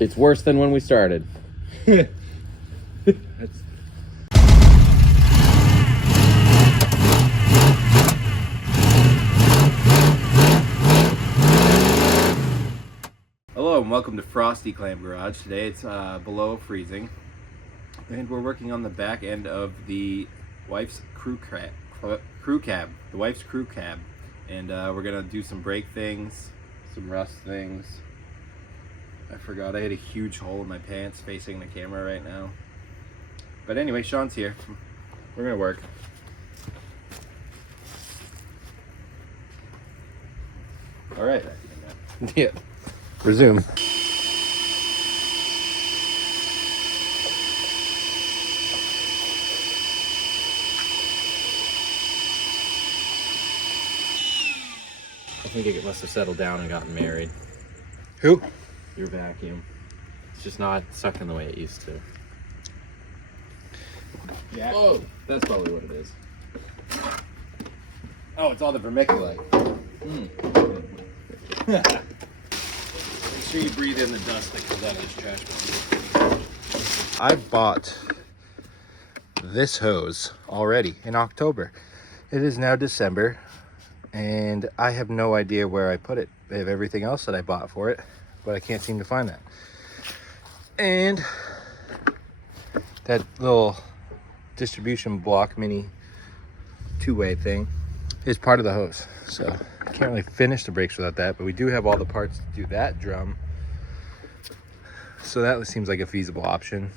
It's worse than when we started. Hello and welcome to Frosty Clam Garage. Today it's below freezing, and we're working on the back end of the wife's crew cab. The wife's crew cab, and we're gonna do some brake things, some rust things. I forgot I had a huge hole in my pants facing the camera right now. But anyway, Sean's here. We're gonna work. All right. Yeah. Resume. I think it must have settled down and gotten married. Who? Your vacuum. It's just not sucking the way it used to. Yeah. Oh, that's probably what it is. Oh, it's all the vermiculite. Make sure you breathe in the dust that comes out of this trash can. I bought this hose already in October. It is now December, and I have no idea where I put it. I have everything else that I bought for it, but I can't seem to find that. And that little distribution block mini two-way thing is part of the hose. So I can't really finish the brakes without that, but we do have all the parts to do that drum. So that seems like a feasible option.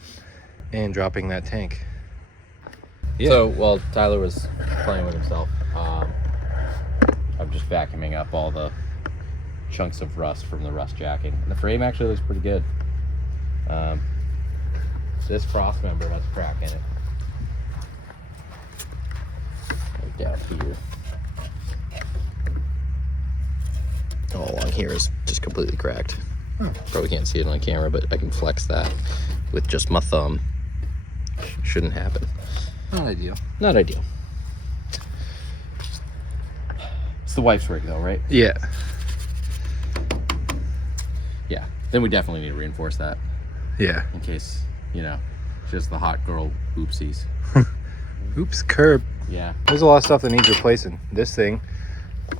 And dropping that tank. Yeah. So while Tyler was playing with himself, I'm just vacuuming up all the chunks of rust from the rust jacking. And the frame actually looks pretty good. This cross member has a crack in it. Right down here. All along here is just completely cracked. Probably can't see it on camera, but I can flex that with just my thumb. Shouldn't happen. Not ideal. Not ideal. It's the wife's rig though, right? Yeah. Yeah. Then we definitely need to reinforce that Yeah. in case, you know, just the hot girl oopsies. Oops, curb. Yeah. There's a lot of stuff that needs replacing. This thing,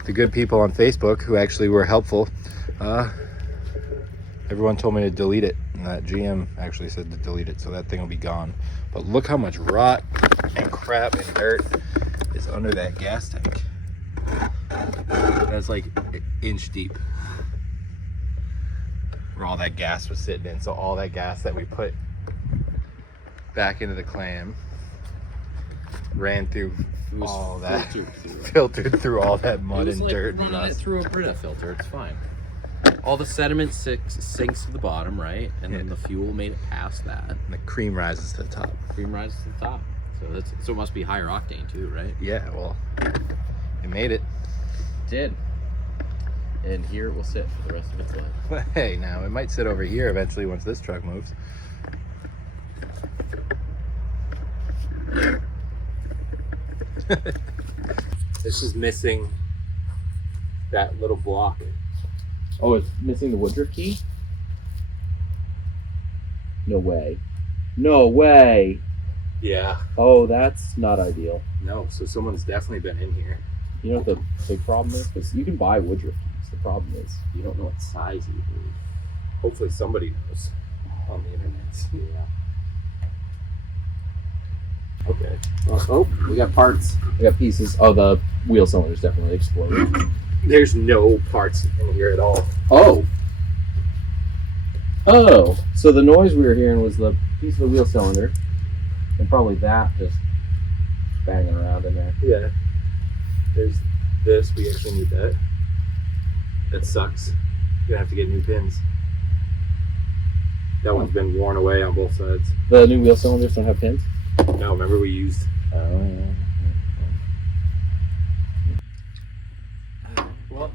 the good people on Facebook who actually were helpful, everyone told me to delete it. And that GM actually said to delete it, so that thing will be gone. But look how much rot and crap and dirt is under that gas tank. That's like an inch deep. Where all that gas was sitting in. So all that gas that we put back into the clam ran through all that, filtered through all that mud and dirt and running it rust. through a Brita filter. It's fine. All the sediment sinks to the bottom, right? And then the fuel made it past that. And the cream rises to the top. Cream rises to the top. So it must be higher octane too, right? Yeah, well, it made it. It did. And here it will sit for the rest of its life. But hey, now it might sit over here eventually once this truck moves. This is missing that little block. Oh, it's missing the Woodruff key? No way. No way. Yeah. Oh, that's not ideal. No, so someone's definitely been in here. You know what the big problem is? Because you can buy Woodruff keys. The problem is you don't know what size you need. Hopefully somebody knows on the internet. Yeah. Okay. Oh, we got parts. We got pieces. Oh, the wheel cylinder's definitely exploded. There's no parts in here at all. Oh. Oh. So the noise we were hearing was the piece of the wheel cylinder, and probably that just banging around in there. Yeah. There's this. We actually need that. That sucks. You're gonna have to get new pins. That one's been worn away on both sides. The new wheel cylinders don't have pins? No, remember we used. Oh, yeah. Well,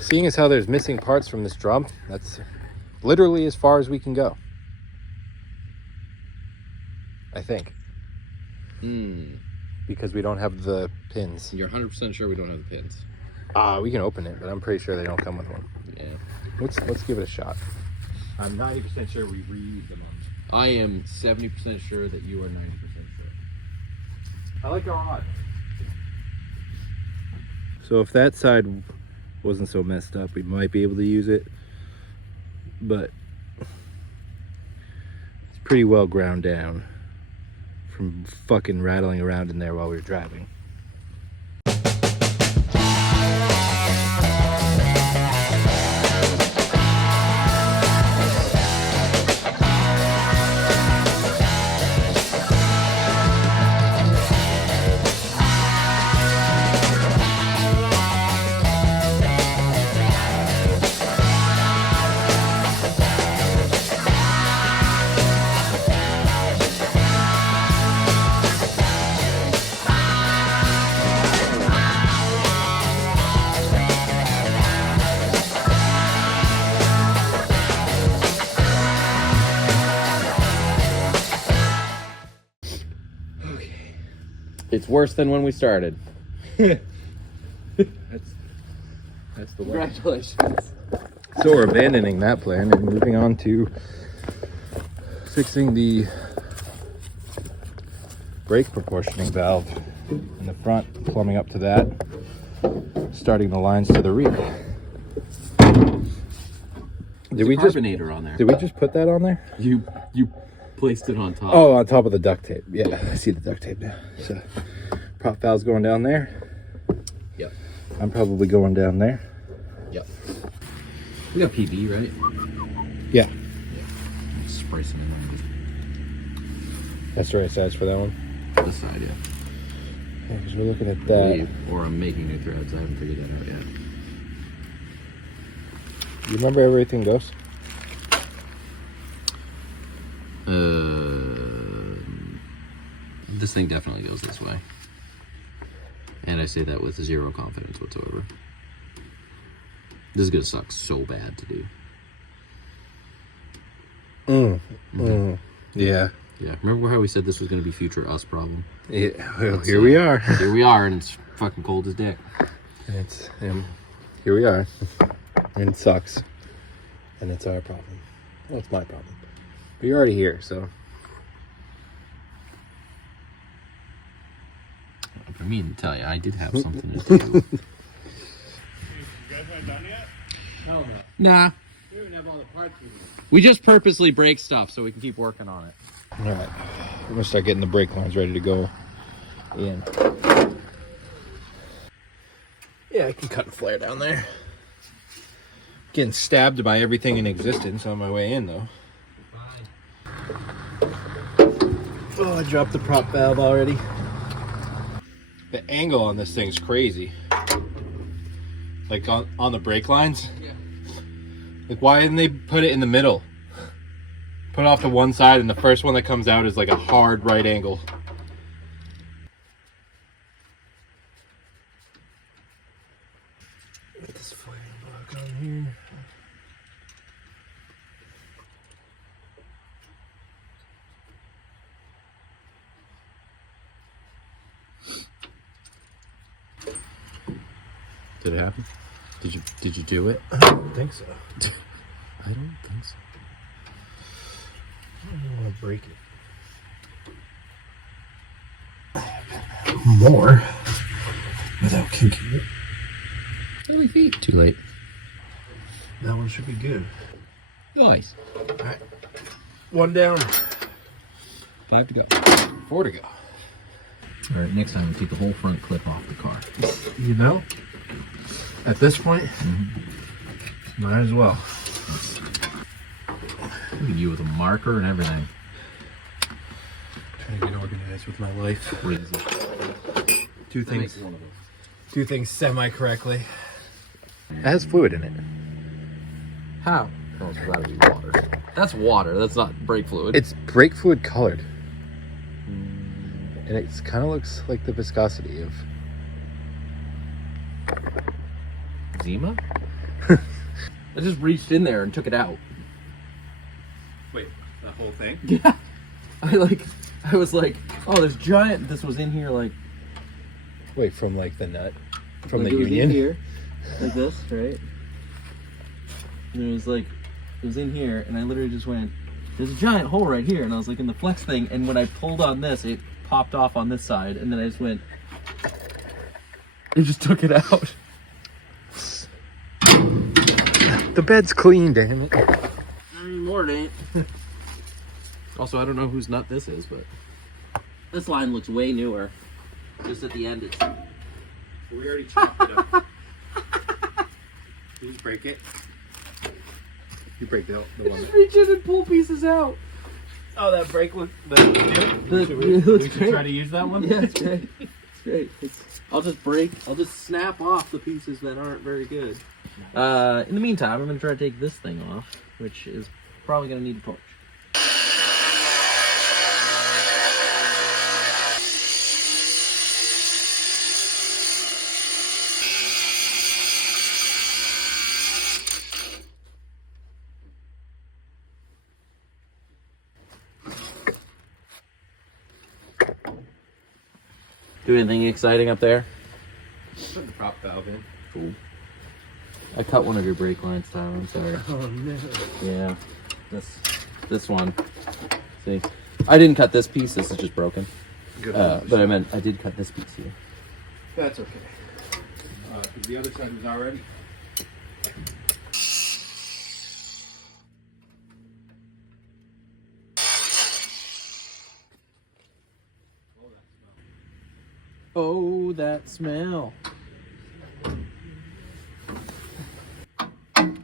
seeing as how there's missing parts from this drum, that's literally as far as we can go. I think. Because we don't have the pins. You're 100% sure we don't have the pins? We can open it, but I'm pretty sure they don't come with one. Yeah. Let's give it a shot. I'm 90% sure we reused them on. I am 70% sure that you are 90% sure. I like our odds. So if that side wasn't so messed up, we might be able to use it, but it's pretty well ground down from fucking rattling around in there while we were driving. It's worse than when we started. That's the way. Congratulations. So we're abandoning that plan and moving on to fixing the brake proportioning valve in the front, plumbing up to that, starting the lines to the rear. Did we just Carburetor on there? Did we just put that on there? You placed it on top. Oh, on top of the duct tape. Yeah, I see the duct tape now. So prop valve's going down there. Yep. I'm probably going down there. Yep. We got PV, right? Yeah. Yeah. Spray some in That's the right size for that one. on this side, yeah. Yeah, because we're looking at I that. believe. Or I'm making new threads. I haven't figured that out yet. You remember everything goes? This thing definitely goes this way. And I say that with zero confidence whatsoever. This is gonna suck so bad to do. Yeah. Yeah. Remember how we said this was gonna be future us problem? Yeah. Well, here we are. Here we are, and it's fucking cold as dick. And it's here we are. And it sucks. And it's our problem. Well, it's my problem. But you're already here, so. I mean, to tell you, I did have something to do. You guys not done yet? Hell no. Nah. We don't even have all the parts we need. We just purposely break stuff so we can keep working on it. All right. We're gonna start getting the brake lines ready to go in. Yeah, I can cut and flare down there. Getting stabbed by everything in existence on my way in, though. Oh, I dropped the prop valve already. The angle on this thing's crazy. Like on the brake lines. Yeah. Like, why didn't they put it in the middle? Put it off to one side, and the first one that comes out is like a hard right angle. Get this flaring block on here. Did it happen? Did you do it? I don't think so. I don't think so. I don't want to break it. More without kinking it. How do we feet? Too late. That one should be good. Nice. Alright. One down. 5 to go. 4 to go. Alright, next time we take the whole front clip off the car. You know, at this point, might as well. Look at you with a marker and everything. Trying to get organized with my life. Crazy. Do That makes things, one of those. do things semi-correctly. It has fluid in it. How? Oh, it's gotta be water. That's water. That's not brake fluid. It's brake fluid colored. And it kind of looks like the viscosity of... Zima? I just reached in there and took it out. Wait, the whole thing? Yeah. I was like, oh, there's giant. This was in here like. Wait, from like the nut? From like the it was in union? here, like this, right? And it was in here, and I literally just went, there's a giant hole right here, and I was like in the flex thing, and when I pulled on this, it popped off on this side, and then I just went, it just took it out. The bed's clean, damn it. More it ain't. Also, I don't know whose nut this is, but this line looks way newer. Just at the end, it's... We already chopped it up. You just break it. You break the one. Just reach in and pull pieces out. Oh, that break look. Should we try to use that one? Yeah, it's great. It's great. I'll just snap off the pieces that aren't very good. In the meantime, I'm going to try to take this thing off, which is probably going to need a torch. Do anything exciting up there? Put the prop valve in. Cool. I cut one of your brake lines, Tyler. I'm sorry. Oh no. Yeah. This one. See, I didn't cut this piece. This is just broken. Good. But I meant I did cut this piece here. That's okay. The other side was already. Oh, that smell. You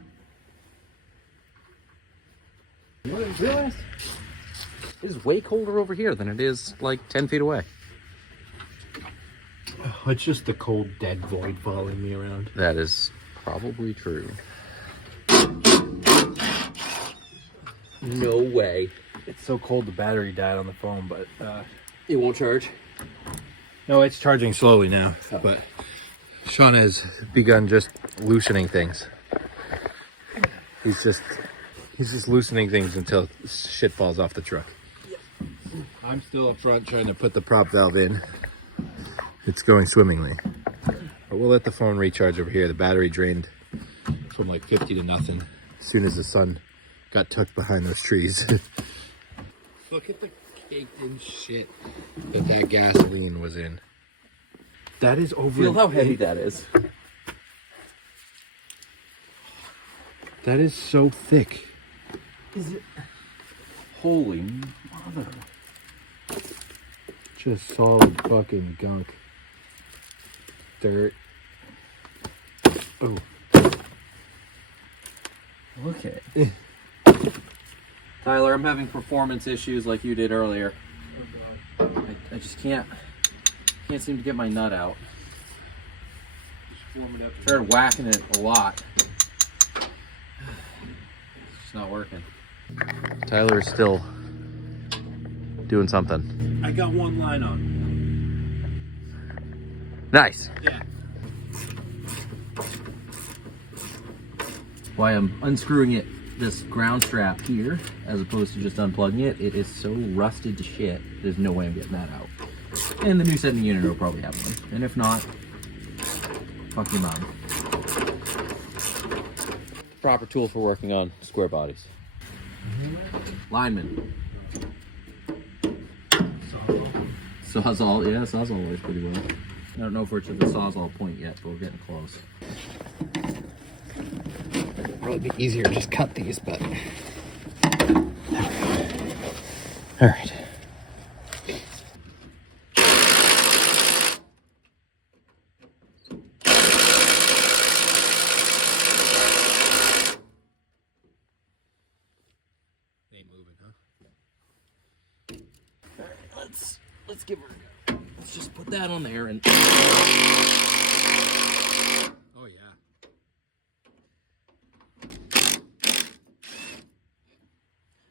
know what I realized? It is way colder over here than it is like 10 feet away. It's just the cold, dead void following me around. That is probably true. No way. It's so cold the battery died on the phone, but It won't charge. No, it's charging slowly now, but Sean has begun just loosening things. He's just loosening things until shit falls off the truck. I'm still up front trying to put the prop valve in. It's going swimmingly. But we'll let the phone recharge over here. The battery drained from like 50 to nothing as soon as the sun got tucked behind those trees. Look at the caked in shit that gasoline was in. That is over. Feel how heavy that is. That is so thick. Is it? Holy mother. Just solid fucking gunk. Dirt. Oh. Okay. Tyler, I'm having performance issues like you did earlier. I just can't seem to get my nut out. Started whacking it a lot. It's not working. Tyler is still doing something. I got one line on. Nice. Yeah. Why I'm unscrewing this ground strap here, as opposed to just unplugging it, it is so rusted to shit, there's no way I'm getting that out. And the new 70 unit will probably have one. And if not, fuck your mom. Proper tool for working on square bodies. Lineman. Sawzall, yeah, Sawzall works pretty well. I don't know if we're to the Sawzall point yet, but we're getting close. It'd probably be easier to just cut these, but. Alright. Ain't moving, huh? Let's give her a go. Let's just put that on there and Oh, yeah.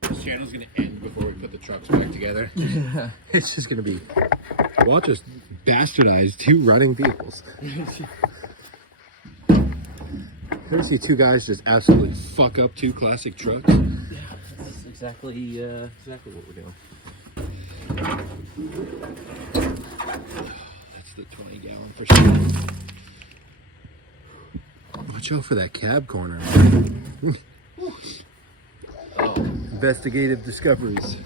This channel's gonna end before we put the trucks back together. yeah. It's just gonna be. Watch us bastardize two running vehicles. Ever see two guys just absolutely fuck up two classic trucks? Yeah, that's exactly what we're doing. That's the 20 gallon for sure. Watch out for that cab corner. Oh. Investigative discoveries.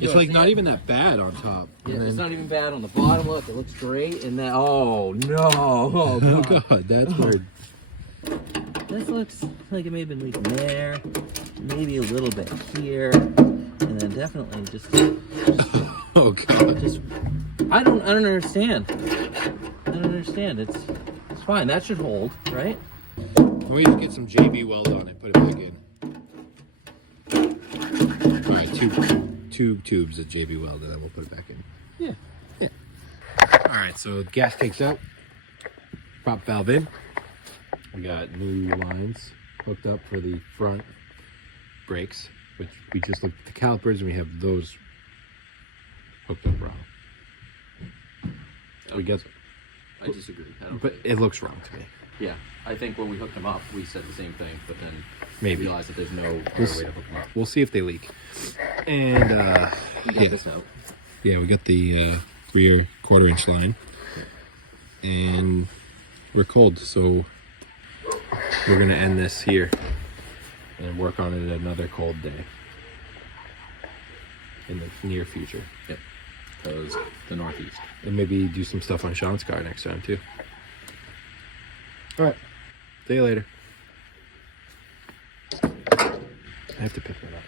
It's like not even that bad on top. Yeah, And it's then- not even bad on the bottom. Look, it looks great. And then, oh no, oh Oh god. god, that's weird. This looks like it may have been leaking there, maybe a little bit here, and then definitely just Oh god. I don't understand. I don't understand. It's fine. That should hold, right? We just get some JB weld on it, put it back in. Alright, two tubes of JB weld and then we'll put it back in. Yeah. Alright, so gas takes out. Prop valve in. We got new lines hooked up for the front brakes, which we just looked at the calipers and we have those hooked up wrong. We guess, I disagree. I don't but it looks wrong to me. Yeah, I think when we hooked them up, we said the same thing, but then Maybe. realized that there's no better way to hook them up. We'll see if they leak. And We got yeah. this out. Yeah, we got the rear 1/4 inch line. And we're cold, so we're gonna end this here and work on it another cold day in the near future. Yep. Because the Northeast. And maybe do some stuff on Sean's car next time too. Alright. See you later. I have to pick that up.